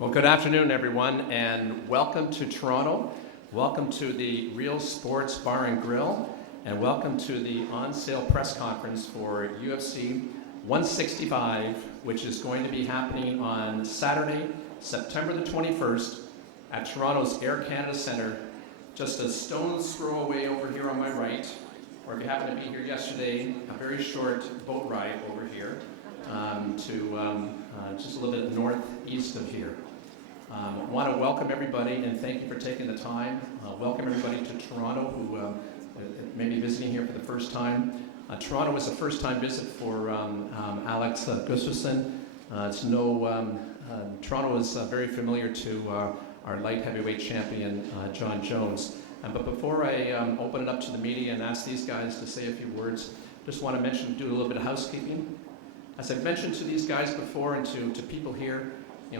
Well, good afternoon, everyone, and welcome to Toronto. Welcome to the Real Sports Bar and Grill, and welcome to the on-sale press conference for UFC 165, which is going to be happening on Saturday, September the 21st at Toronto's Air Canada Centre, just a stone's throw away over here on my right, or if you happen to be here yesterday, a very short boat ride over here to just a little bit northeast of here. I want to welcome everybody and thank you for taking the time. Welcome everybody to Toronto who may be visiting here for the first time. Toronto was a first-time visit for Alex Gustafsson. Toronto is very familiar to our light heavyweight champion, John Jones. But before I open it up to the media and ask these guys to say a few words, just want to do a little bit of housekeeping. As I've mentioned to these guys before and to people here,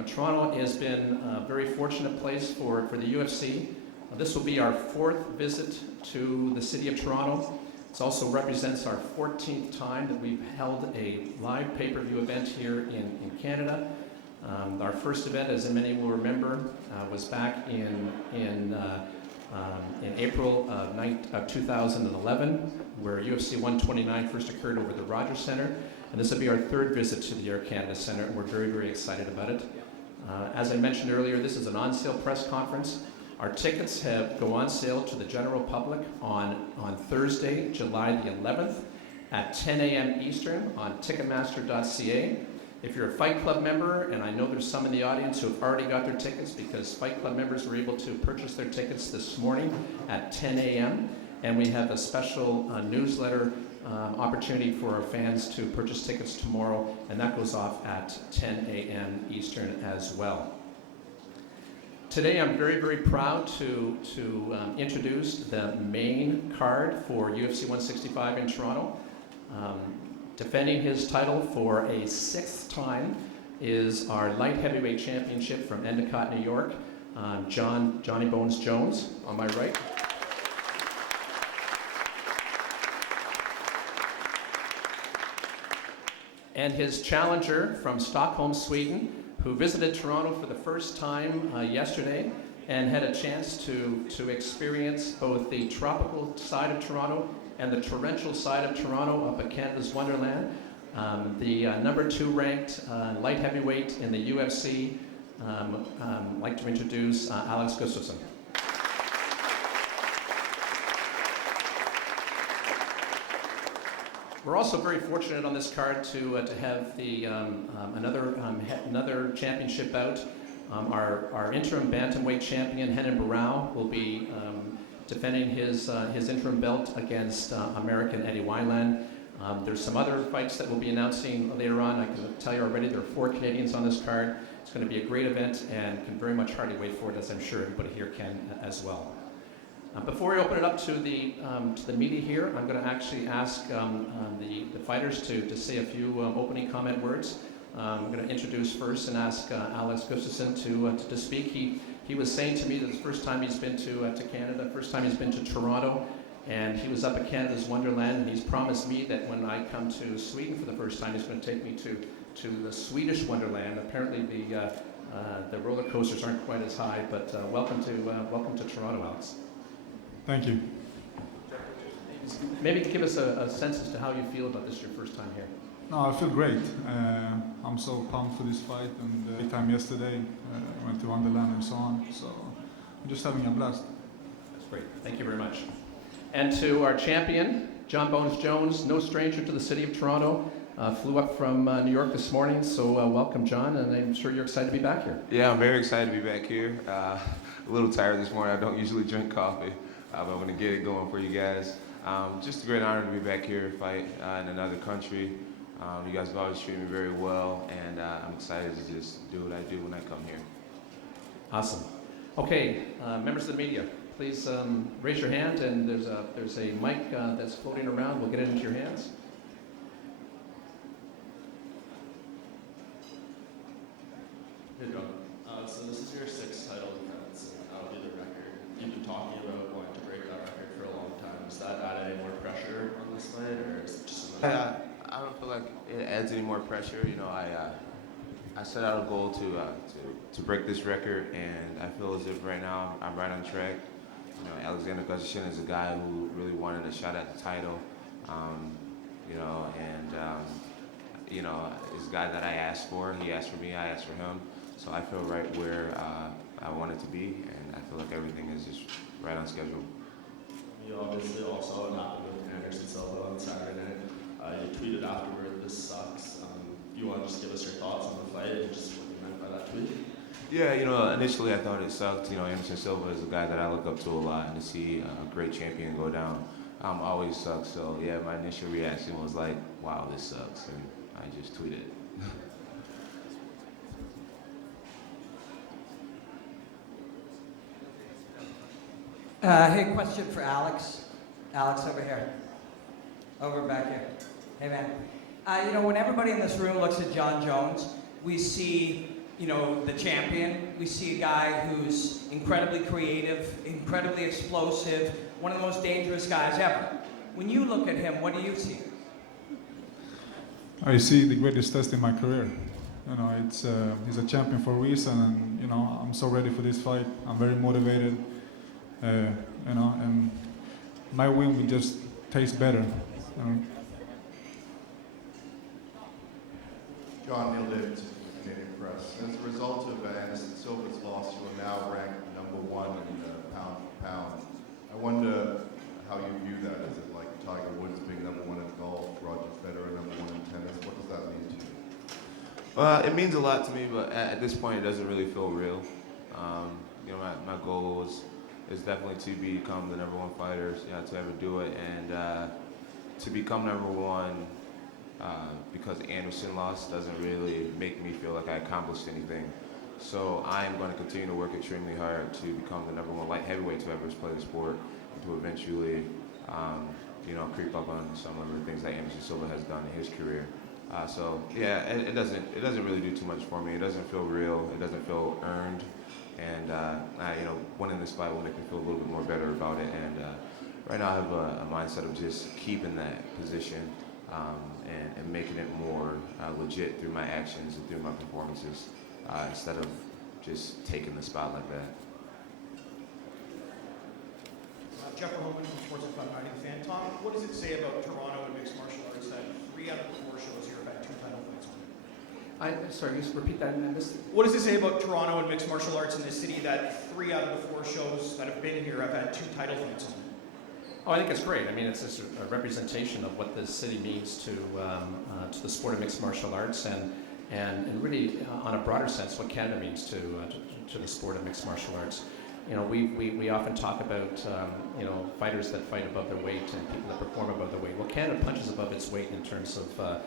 Toronto has been a very fortunate place for the UFC. This will be our fourth visit to the city of Toronto. It also represents our 14th time that we've held a live pay-per-view event here in Canada. Our first event, as many will remember, was back in April of 2011, where UFC 129 first occurred over the Rogers Centre. And this will be our third visit to the Air Canada Centre, and we're very, very excited about it. As I mentioned earlier, this is an on-sale press conference. Our tickets go on sale to the general public on Thursday, July the 11th at 10 a.m. Eastern on Ticketmaster.ca. If you're a Fight Club member, and I know there's some in the audience who have already got their tickets because Fight Club members were able to purchase their tickets this morning at 10 a.m. And we have a special newsletter opportunity for our fans to purchase tickets tomorrow, and that goes off at 10 a.m. Eastern as well. Today I'm very, very proud to introduce the main card for UFC 165 in Toronto. Defending his title for a sixth time is our light heavyweight championship from Endicott, New York, Johnny Bones Jones on my right. And his challenger from Stockholm, Sweden, who visited Toronto for the first time yesterday and had a chance to experience both the tropical side of Toronto and the torrential side of Toronto up at Canada's Wonderland. The number 2 ranked light heavyweight in the UFC. I'd like to introduce Alex Gustafsson. We're also very fortunate on this card to have another championship bout. Our interim bantamweight champion, Renan Barão, will be defending his interim belt against American Eddie Wineland. There's some other fights that we'll be announcing later on. I can tell you already there are 4 Canadians on this card. It's going to be a great event and can very much hardly wait for it, as I'm sure everybody here can as well. Before we open it up to the media here, I'm going to actually ask the fighters to say a few opening comment words. I'm going to introduce first and ask Alex Gustafsson to speak. He was saying to me that the first time he's been to Canada, first time he's been to Toronto, and he was up at Canada's Wonderland, and he's promised me that when I come to Sweden for the first time, he's going to take me to the Swedish Wonderland. Apparently the roller coasters aren't quite as high, but welcome to Toronto, Alex. Thank you. Maybe give us a sense as to how you feel about this your first time here. No, I feel great. I'm so pumped for this fight, and the time yesterday, went to Wonderland and so on. So I'm just having a blast. That's great. Thank you very much. And to our champion, John Bones Jones, no stranger to the city of Toronto. Flew up from New York this morning, so welcome, John, and I'm sure you're excited to be back here. Yeah, I'm very excited to be back here. A little tired this morning. I don't usually drink coffee. But I'm going to get it going for you guys. Just a great honor to be back here, fight in another country. You guys have always treated me very well, and I'm excited to just do what I do when I come here. Awesome. Okay, members of the media, please raise your hand, and there's a mic that's floating around. We'll get it into your hands. Here you go. So this is your 6th title defense, and that'll be the record. You've been talking about wanting to break that record for a long time. Does that add any more pressure on this fight, or is it just another? I don't feel like it adds any more pressure. I I set out a goal to break this record, and I feel as if right now I'm right on track. You know, Alexander Gustafsson is a guy who really wanted a shot at the title. You know, and you know, is a guy that I asked for. He asked for me, I asked for him. So I feel right where I want it to be, and I feel like everything is just right on schedule. You obviously also happened with Anderson Silva on Saturday night. You tweeted afterward, "This sucks." You want to just give us your thoughts on the fight and just what you meant by that tweet? Yeah, you know, initially I thought it sucked. You know, Anderson Silva is a guy that I look up to a lot, and to see a great champion go down always sucks. So yeah, my initial reaction was like, "Wow, this sucks," and I just tweeted. Hey, question for Alex. Alex, over here. Over back here. Hey, man. You know, when everybody in this room looks at John Jones, we see, you know, the champion. We see a guy who's incredibly creative, incredibly explosive, one of the most dangerous guys ever. When you look at him, what do you see? I see the greatest test in my career. You know, he's a champion for a reason, and you know, I'm so ready for this fight. I'm very motivated. You know, and my win will just taste better. You know. John Neil Davidson from the Canadian Press. As a result of Anderson Silva's loss, you are now ranked #1 in pound for pound. I wonder how you view that. Is it like Tiger Woods being #1 in golf, Roger Federer #1 in tennis? What does that mean to you? It means a lot to me, but at this point, it doesn't really feel real. You know, my goal is definitely to become the #1 fighter, to ever do it, and to become #1 because Anderson lost doesn't really make me feel like I accomplished anything. So I am going to continue to work extremely hard to become the #1 light heavyweight to ever play the sport, and to eventually, you know, creep up on some of the things that Anderson Silva has done in his career. So yeah, it doesn't really do too much for me. It doesn't feel real. It doesn't feel earned. And you know, winning this fight will make me feel a little bit more better about it. And right now, I have a mindset of just keeping that position and making it more legit through my actions and through my performances, instead of just taking the spot like that. Jeff Hogan from Sports and Fun Riding Fan. Tom, what does it say about Toronto and mixed martial arts that 3 out of the 4 shows here have had 2 title fights on? Sorry, just repeat that. I missed it. What does it say about Toronto and mixed martial arts in this city that 3 out of the 4 shows that have been here have had 2 title fights on? Oh, I think it's great. I mean, it's just a representation of what this city means to the sport of mixed martial arts, and really, on a broader sense, what Canada means to the sport of mixed martial arts. You know, we often talk about you know, fighters that fight above their weight and people that perform above their weight. Well, Canada punches above its weight in terms of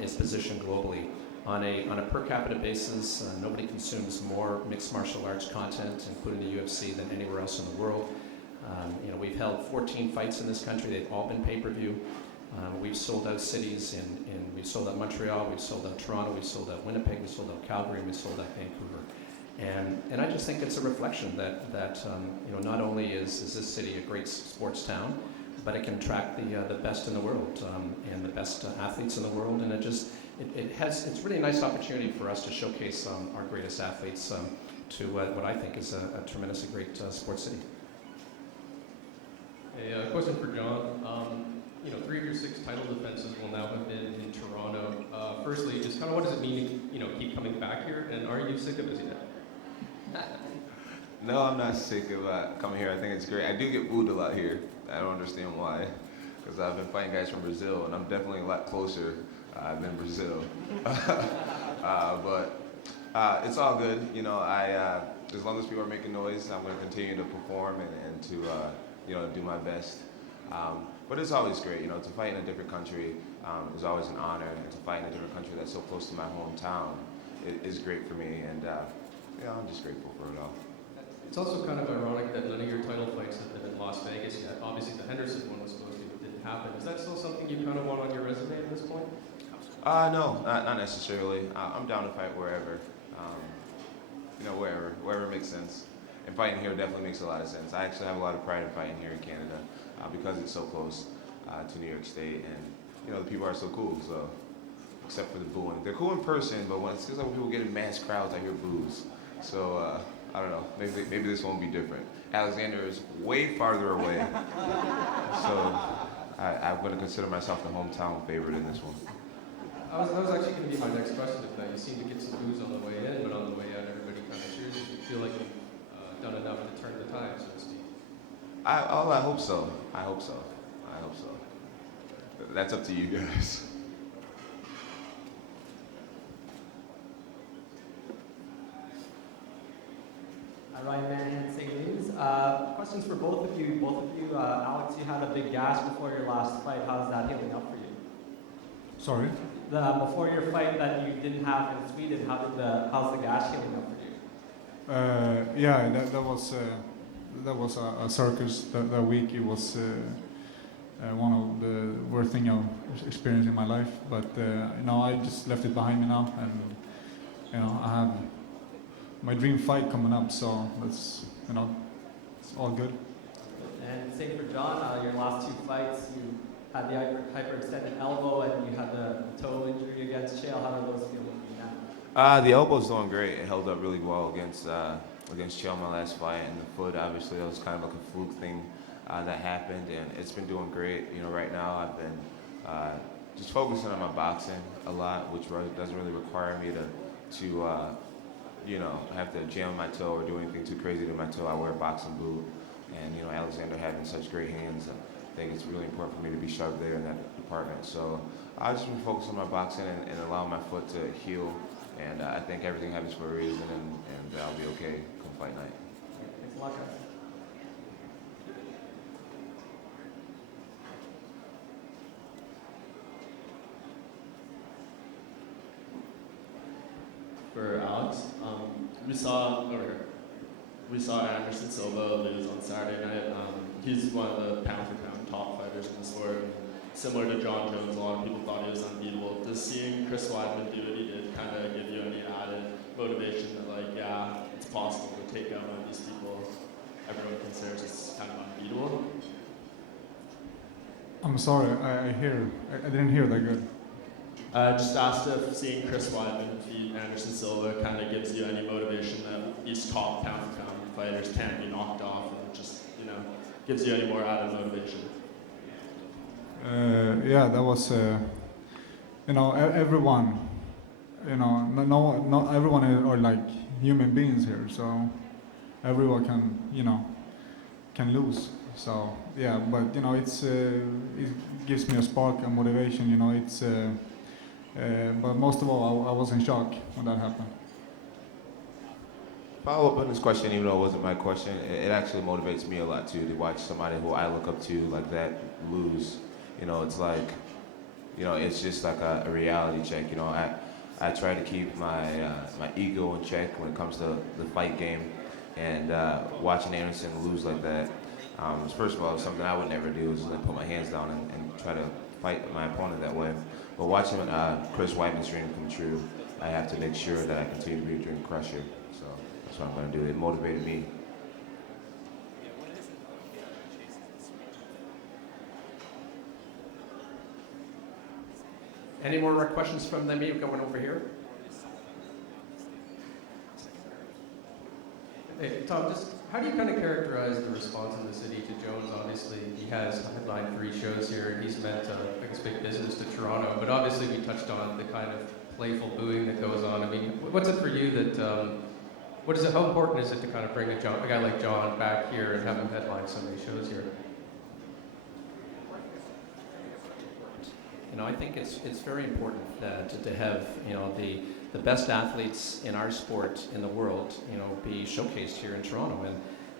its position globally. On a per capita basis, nobody consumes more mixed martial arts content, including the UFC, than anywhere else in the world. You know, we've held 14 fights in this country. They've all been pay-per-view. We've sold out cities we've sold out Montreal, we've sold out Toronto, we've sold out Winnipeg, we've sold out Calgary, and we sold out Vancouver. And I just think it's a reflection that you know, not only is this city a great sports town, but it can attract the best in the world and the best athletes in the world. And it's really a nice opportunity for us to showcase our greatest athletes to what I think is a tremendously great sports city. A question for John. You know, 3 of your 6 title defenses will now have been in Toronto. Firstly, just kind of what does it mean to, you know, keep coming back here, and are you sick of it yet? No, I'm not sick of coming here. I think it's great. I do get booed a lot here. I don't understand why, because I've been fighting guys from Brazil, and I'm definitely a lot closer than Brazil. But it's all good. You know, as long as people are making noise, I'm going to continue to perform and to you know, do my best. But it's always great, you know, to fight in a different country is always an honor, and to fight in a different country that's so close to my hometown is great for me, and yeah, I'm just grateful for it all. It's also kind of ironic that none of your title fights have been in Las Vegas yet. Obviously, the Henderson one was supposed to, but didn't happen. Is that still something you kind of want on your resume at this point? No, not necessarily. I'm down to fight wherever, you know, wherever makes sense. And fighting here definitely makes a lot of sense. I actually have a lot of pride in fighting here in Canada because it's so close to New York State, and you know, the people are so cool. So except for the booing. They're cool in person, but when it seems like when people get in mass crowds, I hear boos. So I don't know. Maybe this won't be different. Alexander is way farther away, so I'm going to consider myself the hometown favorite in this one. That was actually going to be my next question tonight. You seem to get some boos on the way in, but on the way out, everybody kind of cheers. Do you feel like you've done enough to turn the tide, so to speak? I hope so. I hope so. That's up to you guys. Ryan Manahan, St. News. Questions for both of you. Alex, you had a big gas before your last fight. How's that healing up for you? Sorry. Before your fight that you didn't have in Sweden, how's the gas healing up for you? Yeah, that was a circus that week. It was one of the worst thing I've experienced in my life. But I just left it behind me now, and I have my dream fight coming up. So that's it's all good. And same for John. Your last 2 fights, you had the hyperextended elbow and you had the toe injury against Chael. How do those feel for you now? The elbow's doing great. It held up really well against Chael my last fight, and the foot, obviously, that was kind of like a fluke thing that happened, and it's been doing great. Right now I've been just focusing on my boxing a lot, which doesn't really require me to have to jam my toe or do anything too crazy to my toe. I wear a boxing boot, and Alexander having such great hands, I think it's really important for me to be sharp there in that department. So I've just been focused on my boxing and allowing my foot to heal, and I think everything happens for a reason, and I'll be okay come fight night. Thanks a lot, guys. For Alex, we saw Anderson Silva lose on Saturday night. He's one of the pound-for-pound top fighters in the sport. And similar to John Jones, a lot of people thought he was unbeatable. Does seeing Chris Weidman do what he did kind of give you any added motivation that, it's possible to take out one of these people everyone considers it's kind of unbeatable? I'm sorry, I didn't hear that good. Just asked if seeing Chris Weidman defeat Anderson Silva kind of gives you any motivation that these top pound-for-pound fighters can't be knocked off, and just gives you any more added motivation. Yeah, that was everyone, not everyone are like human beings here, so everyone can lose. So yeah, but it gives me a spark and motivation. But most of all, I was in shock when that happened. Follow up on this question, even though it wasn't my question, it actually motivates me a lot too, to watch somebody who I look up to like that lose. It's like, it's just like a reality check. I try to keep my ego in check when it comes to the fight game, and watching Anderson lose like that, first of all, something I would never do is like put my hands down and try to fight my opponent that way. But watching Chris Weidman's dream come true, I have to make sure that I continue to be a dream crusher. So that's what I'm going to do. It motivated me. Any more questions from the media? Going over here. Hey, Tom, just how do you kind of characterize the response in the city to Jones? Obviously, he has headlined 3 shows here, and he's meant big business to Toronto. But obviously, we touched on the kind of playful booing that goes on. I mean, what's it for you that? How important is it to kind of bring a guy like John back here and have him headline so many shows here? I think it's very important to have the best athletes in our sport in the world be showcased here in Toronto,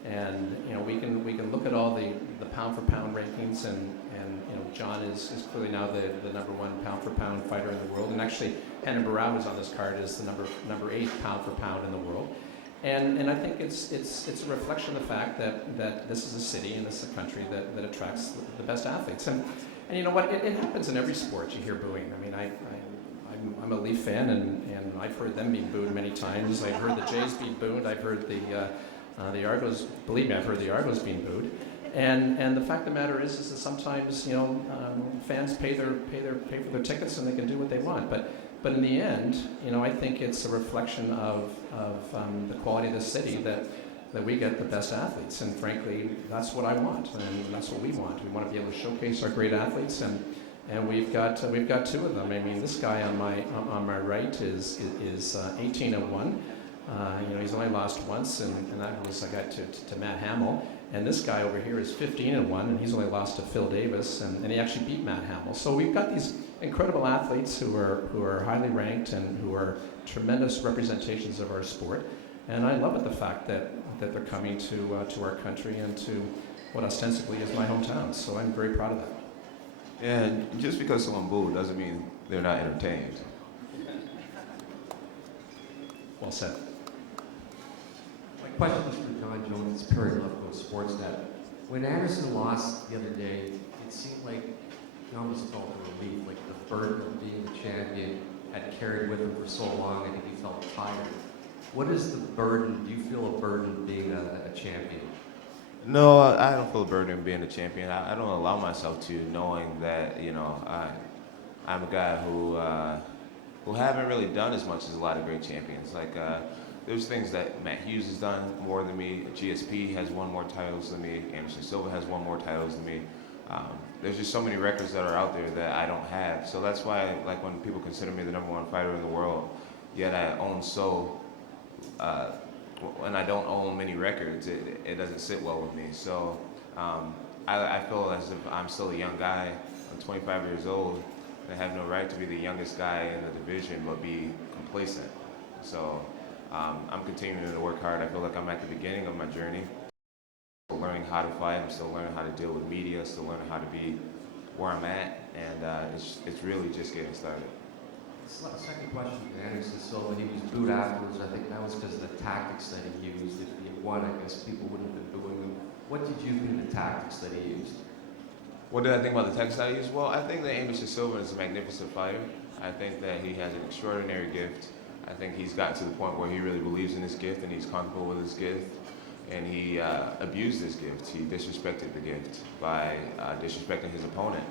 and we can look at all the pound for pound rankings, and John is clearly now the number 1 pound for pound fighter in the world, and actually Henan Barrow is on this card as the number 8 pound for pound in the world. And I think it's a reflection of the fact that this is a city and this is a country that attracts the best athletes. And you know what? It happens in every sport. You hear booing. I mean, I'm a Leaf fan, and I've heard them being booed many times. I've heard the Jays being booed. I've heard the Argos. Believe me, I've heard the Argos being booed. And the fact of the matter is that sometimes fans pay for their tickets and they can do what they want. But in the end, I think it's a reflection of the quality of the city that we get the best athletes. And frankly, that's what I want, and that's what we want. We want to be able to showcase our great athletes, and we've got two of them. I mean, this guy on my right is 18-1. He's only lost once, and that was I got to Matt Hamill. And this guy over here is 15-1, and he's only lost to Phil Davis, and he actually beat Matt Hamill. So we've got these incredible athletes who are highly ranked and who are tremendous representations of our sport. And I love the fact that they're coming to our country and to what ostensibly is my hometown. So I'm very proud of that. And just because someone booed doesn't mean they're not entertained. Well said. My question is for John Jones, Perry Lefko, Sportsnet. When Anderson lost the other day, it seemed like he almost felt a relief, like the burden of being the champion had carried with him for so long. I think he felt tired. What is the burden? Do you feel a burden being a champion? No, I don't feel a burden being a champion. I don't allow myself to, knowing that I'm a guy who haven't really done as much as a lot of great champions. Like there's things that Matt Hughes has done more than me. GSP has won more titles than me. Anderson Silva has won more titles than me. There's just so many records that are out there that I don't have. So that's why, like, when people consider me the #1 fighter in the world, yet I own when I don't own many records, it doesn't sit well with me. So I feel as if I'm still a young guy. I'm 25 years old. I have no right to be the youngest guy in the division, but be complacent. So I'm continuing to work hard. I feel like I'm at the beginning of my journey. Still learning how to fight. I'm still learning how to deal with media. Still learning how to be where I'm at, and it's really just getting started. Second question to Anderson Silva. He was booed afterwards. I think that was because of the tactics that he used. If he had won, I guess people wouldn't have been booing him. What did you think of the tactics that he used? What did I think about the tactics that he used? Well, I think that Anderson Silva is a magnificent fighter. I think that he has an extraordinary gift. I think he's gotten to the point where he really believes in his gift and he's comfortable with his gift. And he abused his gift. He disrespected the gift by disrespecting his opponent.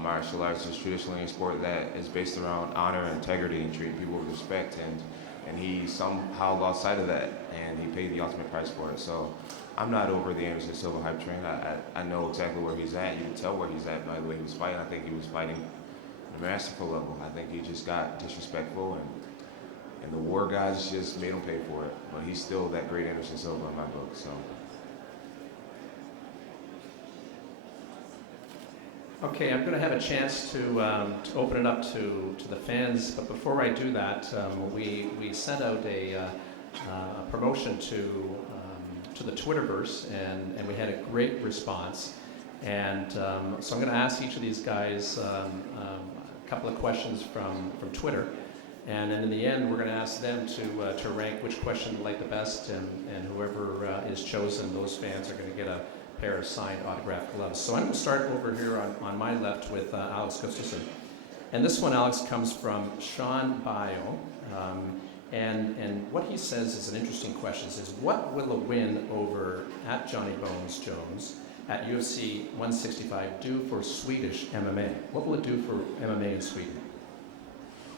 Martial arts is traditionally a sport that is based around honor and integrity and treating people with respect, and he somehow lost sight of that, and he paid the ultimate price for it. So I'm not over the Anderson Silva hype train. I know exactly where he's at. You can tell where he's at by the way he was fighting. I think he was fighting at a masterful level. I think he just got disrespectful, and the war guys just made him pay for it. But he's still that great Anderson Silva in my book. So. Okay, I'm going to have a chance to open it up to the fans, but before I do that, we sent out a promotion to the Twitterverse, and we had a great response. And so I'm going to ask each of these guys a couple of questions from Twitter, and then in the end, we're going to ask them to rank which question they like the best, and whoever is chosen, those fans are going to get a pair of signed autographed gloves. So I'm going to start over here on my left with Alex Gustafsson. And this one, Alex, comes from Sean Bio. And what he says is an interesting question. He says, what will a win over at Johnny Bones Jones at UFC 165 do for Swedish MMA? What will it do for MMA in Sweden?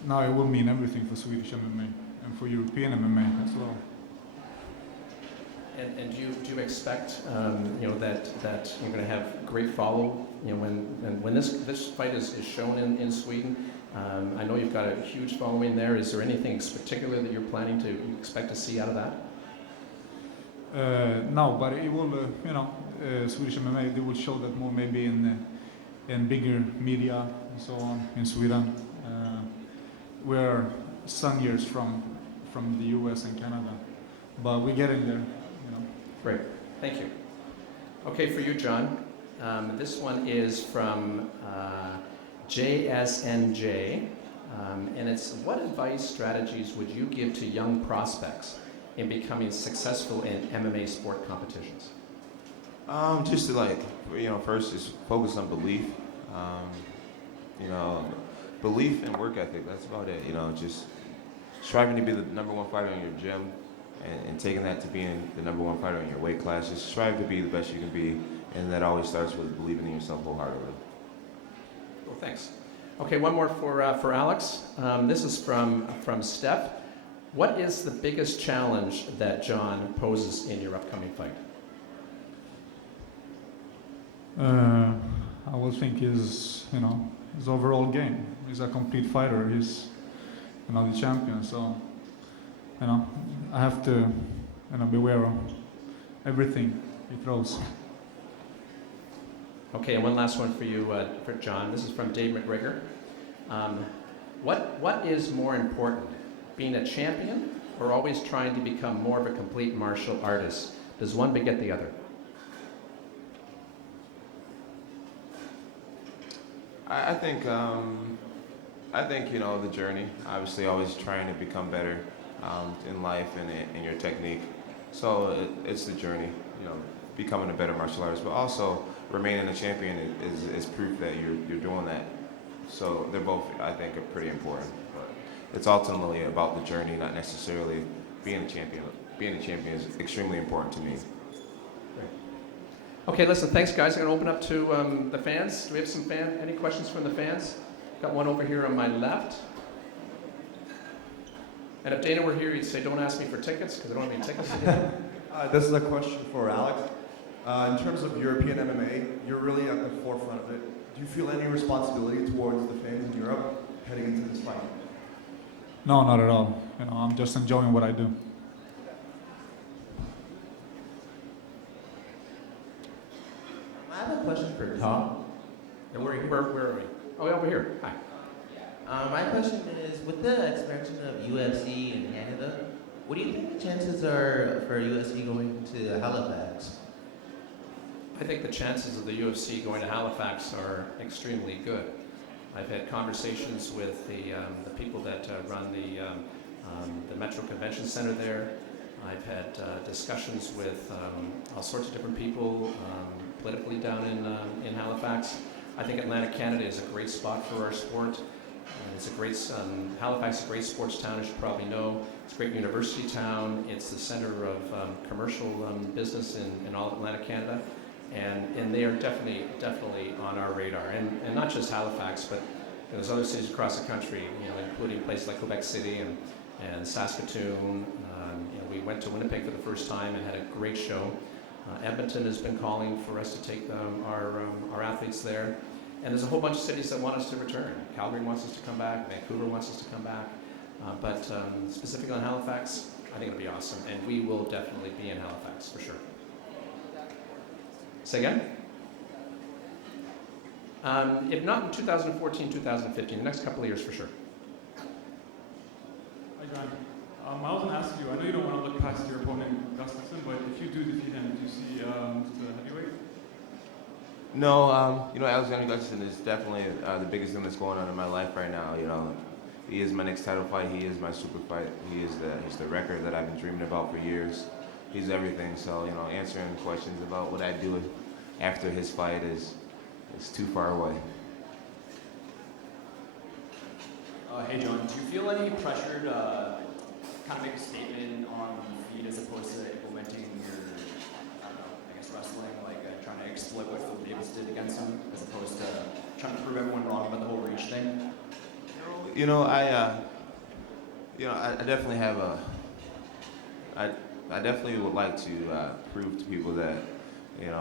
No, it will mean everything for Swedish MMA and for European MMA as well. And do you expect that you're going to have great follow? When this fight is shown in Sweden, I know you've got a huge following there. Is there anything particular that you're planning to expect to see out of that? No, but it will. Swedish MMA, they will show that more maybe in bigger media and so on in Sweden. We're some years from the US and Canada, but we're getting there. Great, thank you. Okay, for you, John, this one is from JSNJ, and it's, what advice, strategies would you give to young prospects in becoming successful in MMA sport competitions? Just to first just focus on belief. Belief and work ethic, that's about it. Just striving to be the #1 fighter in your gym, and taking that to being the #1 fighter in your weight class. Just strive to be the best you can be and that always starts with believing in yourself wholeheartedly. Well, thanks. Okay, one more for Alex. This is from Steph. What is the biggest challenge that John poses in your upcoming fight? I would think his overall game. He's a complete fighter. He's, the champion. So, I have to, beware of everything he throws. Okay, and one last one for you, for John. This is from Dave McGregor. What is more important, being a champion or always trying to become more of a complete martial artist? Does one beget the other? I think the journey. Obviously, always trying to become better in life and in your technique. So it's the journey. Becoming a better martial artist, but also remaining a champion is proof that you're doing that. So they're both, I think, are pretty important. But it's ultimately about the journey, not necessarily being a champion. Being a champion is extremely important to me. Okay, listen, thanks guys. I'm going to open up to the fans. Do we have any questions from the fans? Got one over here on my left. And if Dana were here, he'd say, don't ask me for tickets, because I don't have any tickets to give. This is a question for Alex. In terms of European MMA, you're really at the forefront of it. Do you feel any responsibility towards the fans in Europe heading into this fight? No, not at all. I'm just enjoying what I do. I have a question for Tom. And where are we? Oh, over here. Hi. My question is, with the expansion of UFC in Canada, what do you think the chances are for UFC going to Halifax? I think the chances of the UFC going to Halifax are extremely good. I've had conversations with the people that run the Metro Convention Center there. I've had discussions with all sorts of different people politically down in Halifax. I think Atlantic Canada is a great spot for our sport. It's a great Halifax is a great sports town, as you probably know. It's a great university town. It's the center of commercial business in all Atlantic Canada. And they are definitely on our radar, and not just Halifax, but there's other cities across the country, including places like Quebec City and Saskatoon. We went to Winnipeg for the first time and had a great show. Edmonton has been calling for us to take our athletes there, and there's a whole bunch of cities that want us to return. Calgary wants us to come back. Vancouver wants us to come back, but specifically on Halifax, I think it'll be awesome, and we will definitely be in Halifax for sure. Say again? If not in 2014, 2015, the next couple of years for sure. Hi, John. I was going to ask you, I know you don't want to look past your opponent, Gustafsson, but if you do defeat him, do you see the heavyweight? No, Alexander Gustafsson is definitely the biggest thing that's going on in my life right now. He is my next title fight. He is my super fight. He's the record that I've been dreaming about for years. He's everything. So, answering questions about what I do after his fight is too far away. Hey, John, do you feel any pressure to kind of make a statement on the feed as opposed to implementing your, wrestling, trying to exploit what Phil Davis did against him, as opposed to trying to prove everyone wrong about the whole reach thing? I definitely have I definitely would like to prove to people that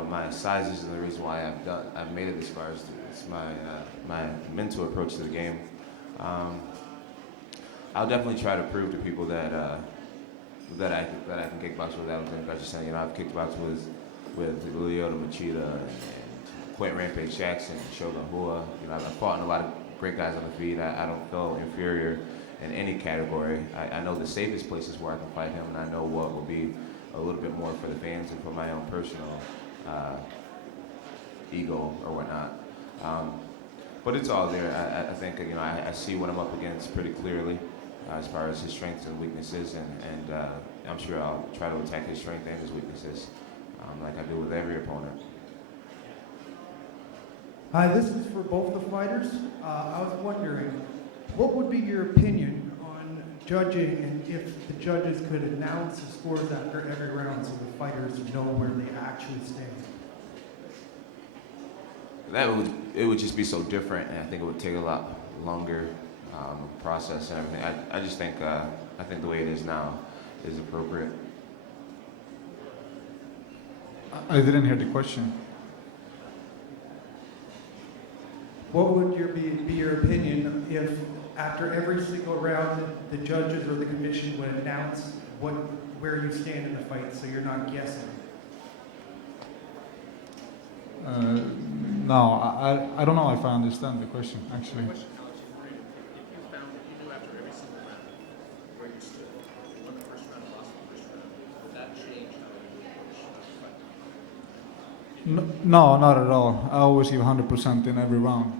my size isn't the reason why I've made it this far. It's my mental approach to the game. I'll definitely try to prove to people that I can kickbox without Alexander Gustafsson. I've kickboxed with Lyoto Machida and Quentin Rampage Jackson, Shogun Rua. I've fought in a lot of great guys on the feet. I don't feel inferior in any category. I know the safest places where I can fight him, and I know what will be a little bit more for the fans and for my own personal ego or whatnot. But it's all there. I think I see what I'm up against pretty clearly as far as his strengths and weaknesses, and I'm sure I'll try to attack his strengths and his weaknesses like I do with every opponent. Hi, this is for both the fighters. I was wondering, what would be your opinion on judging, and if the judges could announce the scores after every round so the fighters know where they actually stand? it would just be so different, and I think it would take a lot longer process and everything. I just think I think the way it is now is appropriate. I didn't hear the question. What would be your opinion if, after every single round, the judges or the commission would announce where you stand in the fight, so you're not guessing? No, I don't know if I understand the question, actually. No, not at all. I always give 100% in every round.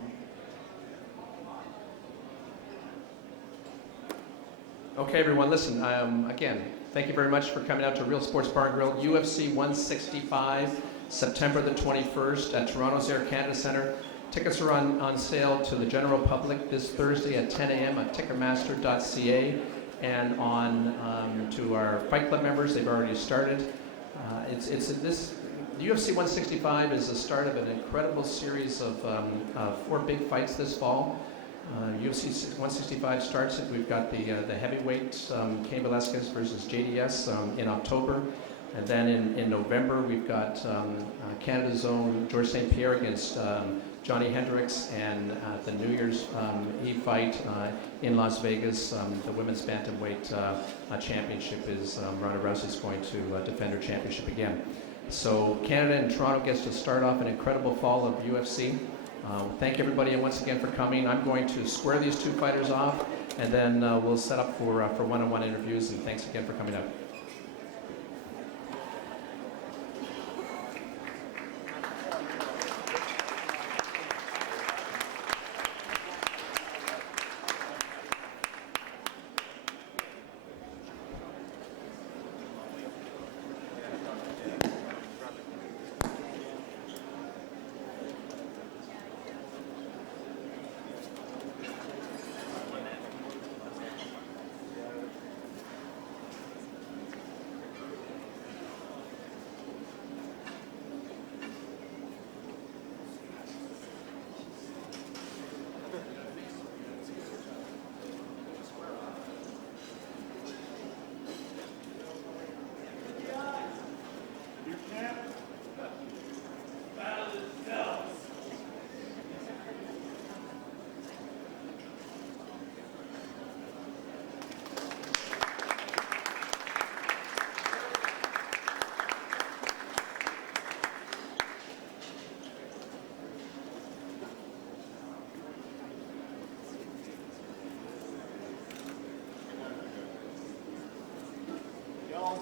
Okay, everyone, listen, again, thank you very much for coming out to Real Sports Bar and Grill, UFC 165, September the 21st at Toronto's Air Canada Centre. Tickets are on sale to the general public this Thursday at 10 a.m. at Ticketmaster.ca, and on to our Fight Club members, they've already started. The UFC 165 is the start of an incredible series of 4 big fights this fall. UFC 165 starts it. We've got the heavyweights, Cain Velasquez versus JDS in October. And then in November, we've got Canada's own George St. Pierre against Johnny Hendricks. And the New Year's Eve fight in Las Vegas, the women's bantamweight championship is Ronda Rousey's going to defend her championship again. So Canada and Toronto gets to start off an incredible fall of UFC. Thank everybody once again for coming. I'm going to square these 2 fighters off, and then we'll set up for one-on-one interviews, and thanks again for coming out.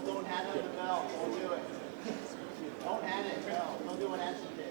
Don't hand him the belt. Don't do it. Don't hand it. No. Don't do what Ashley did.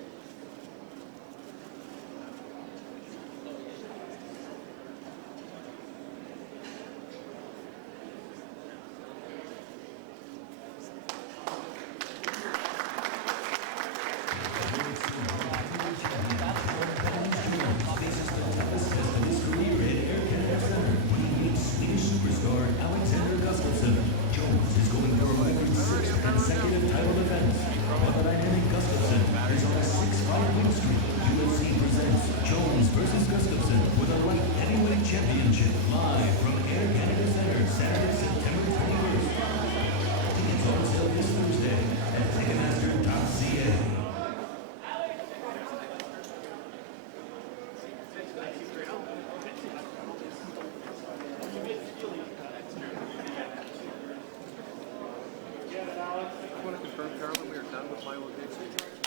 Championship live from Air Canada Centre, Saturday, September 21st. Tickets on sale this Thursday at Ticketmaster.ca. I want to confirm, Carolyn, we are done with my location.